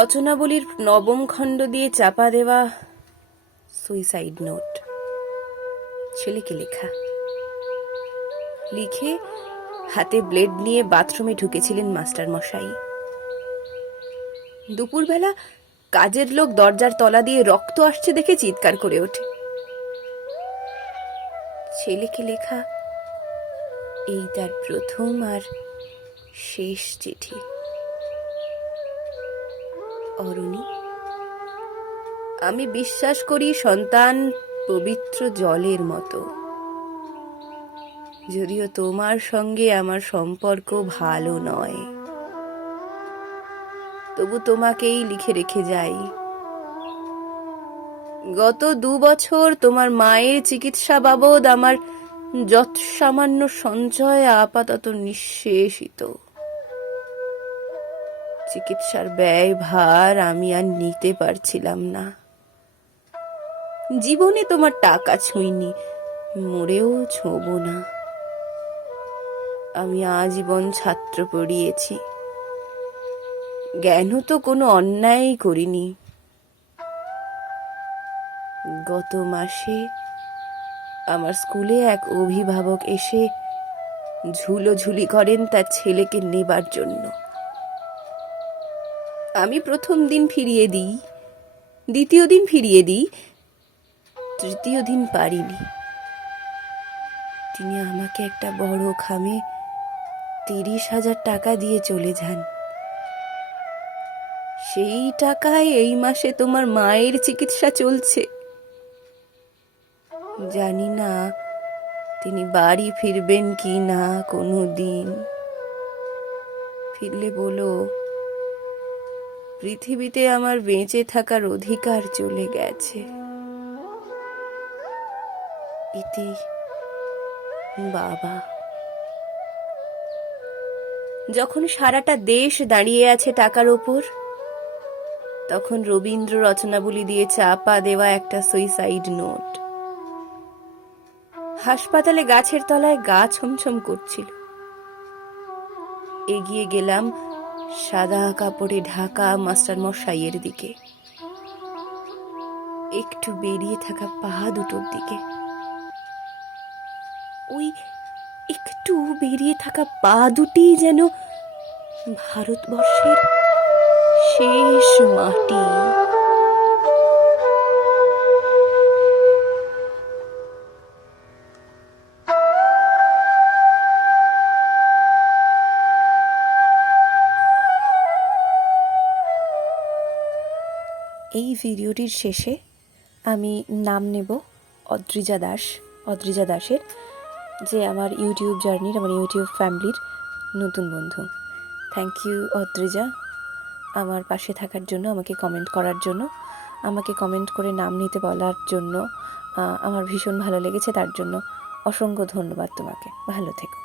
রচনাবলীর নবম খণ্ড দিয়ে চাপা দেওয়া সুইসাইড নোট। ছেলেকে লেখা। লিখে হাতে ব্লেড নিয়ে বাথরুমে ঢুকেছিলেন মাস্টার মশাই। দুপুরবেলা কাজের লোক দরজার তলা দিয়ে রক্ত আসছে দেখে চিৎকার করে ওঠে। ছেলেকে লেখা এই তার প্রথম আর শেষ চিঠি। অরুণী, আমি বিশ্বাস করি সন্তান পবিত্র জলের মতো। যদিও তোমার সঙ্গে আমার সম্পর্ক ভালো নয়, তবু তোমাকেই লিখে রেখে যাই। গত 2 বছর তোমার মায়ের চিকিৎসা বাবদ আমার যৎ সামান্য সঞ্চয় আপাতত নিঃশেষিত। চিকিৎসার ব্যয় ভার আমি আর নিতে পারছিলাম না। জীবনে তোমার টাকা ছুঁইনি, মরেও ছোঁব না। আমি আজীবন ছাত্র পড়িয়েছি, জ্ঞানও তো কোনো অন্যায় করিনি। গত মাসে আমার স্কুলে এক অভিভাবক এসে ঝুলোঝুলি করেন তার ছেলেকে নেবার জন্য। আমি প্রথম দিন ফিরিয়ে দিই, দ্বিতীয় দিন ফিরিয়ে দিই, তৃতীয় দিন পারিনি। তিনি আমাকে একটা বড় খামে 30,000 টাকা দিয়ে চলে যান। সেই টাকায় এই মাসে তোমার মায়ের চিকিৎসা চলছে। জানি না তিনি বাড়ি ফিরবেন কি না কোনো দিন। ফিরলে বলো, পৃথিবীতে আমার বেঁচে থাকার অধিকার চলে গেছে। ইতি বাবা। যখন সারাটা দেশ দাঁড়িয়ে আছে টাকার ওপর, তখন রবীন্দ্র রচনাবলী দিয়ে চাপা দেওয়া একটা সুইসাইড নোট। হাসপাতালে গাছের তলায় গা ছমছম করছিল। এগিয়ে গেলাম সাদা কাপড়ে ঢাকা মাস্টার মশাইয়ের দিকে, একটু বেরিয়ে থাকা পা দুটোর দিকে। ওই একটু বেরিয়ে থাকা পা দুটি যেন ভারতবর্ষের শেষ মাটি। এই ভিডিওটির শেষে আমি নাম নেব অদ্রিজা দাসের, যে আমার ইউটিউব জার্নির, আমার ইউটিউব ফ্যামিলির নতুন বন্ধু। থ্যাংক ইউ অদ্রিজা, আমার পাশে থাকার জন্য, আমাকে কমেন্ট করার জন্য, আমাকে কমেন্ট করে নাম নিতে বলার জন্য। আমার ভীষণ ভালো লেগেছে, তার জন্য অসংখ্য ধন্যবাদ তোমাকে। ভালো থেকো।